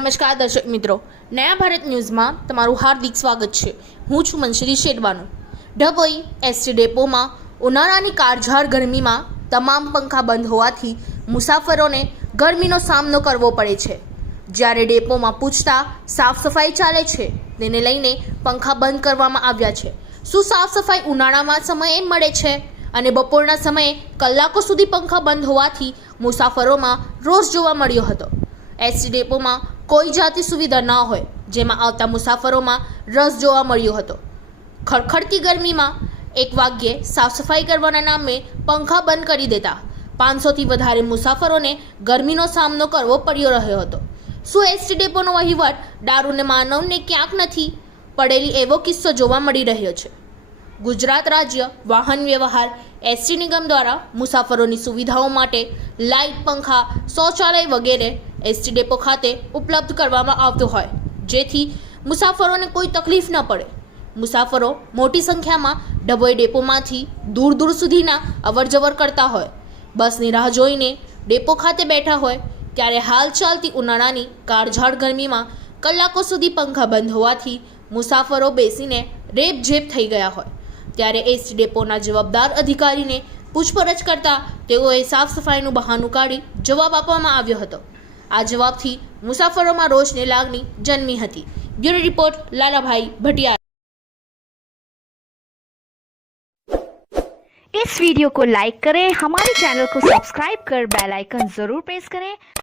નમસ્કાર દર્શક મિત્રો. નયા ભારત ન્યૂઝમાં તમારું હાર્દિક સ્વાગત છે. હું છું મનશ્રી શેડવાનું ડભોઈ એસટી ડેપોમાં ઉનાળાની કાળઝાળ ગરમીમાં તમામ પંખા બંધ હોવાથી મુસાફરોને ગરમીનો સામનો કરવો પડે છે. જ્યારે ડેપોમાં પૂછતા સાફ સફાઈ ચાલે છે, તેને લઈને પંખા બંધ કરવામાં આવ્યા છે. શું સાફ સફાઈ ઉનાળામાં સમયે મળે છે? અને બપોરના સમયે કલાકો સુધી પંખા બંધ હોવાથી મુસાફરોમાં રોષ જોવા મળ્યો હતો. એસટી ડેપોમાં કોઈ જાતિ સુવિધા ન હોય, જેમાં આવતા મુસાફરોમાં રસ જોવા મળ્યો હતો. ખડખડતી ગરમીમાં એક વાગ્યે સાફ સફાઈ કરવાના નામે પંખા બંધ કરી દેતા પાંચસોથી વધારે મુસાફરોને ગરમીનો સામનો કરવો પડ્યો રહ્યો હતો. શું એસટી ડેપોનો વહીવટ દારૂને માનવને ક્યાંક નથી પડેલી એવો કિસ્સો જોવા મળી રહ્યો છે? ગુજરાત રાજ્ય વાહન વ્યવહાર એસટી નિગમ દ્વારા મુસાફરોની સુવિધાઓ માટે લાઇટ પંખા, શૌચાલય વગેરે એસટી ડેપો ખાતે ઉપલબ્ધ કરવામાં આવતો હોય. જેથી મુસાફરોને કોઈ તકલીફ ન પડે. મુસાફરો મોટી સંખ્યામાં ડભોઈ ડેપોમાંથી દૂર દૂર સુધીના અવરજવર કરતા હોય. બસની રાહ જોઈને ડેપો ખાતે બેઠા હોય, ત્યારે હાલ ચાલતી ઉનાળાની કાળઝાળ ગરમીમાં કલાકો સુધી પંખા બંધ હોવાથી મુસાફરો બેસીને રેપઝેપ થઈ ગયા હોય. ત્યારે એસટી ડેપોના જવાબદાર અધિકારીને પૂછપરછ કરતા તેઓએ સાફ સફાઈનું બહાનું કાઢી જવાબ આપવામાં આવ્યો હતો. આ જવાબથી મુસાફરોમાં રોષની લાગણી જન્મી હતી બ્યુરો રિપોર્ટ લાલાભાઈ ભટિયાર इस वीडियो को लाइक करें हमारे चैनल को सब्सक्राइब कर बेल आइकन जरूर प्रेस करें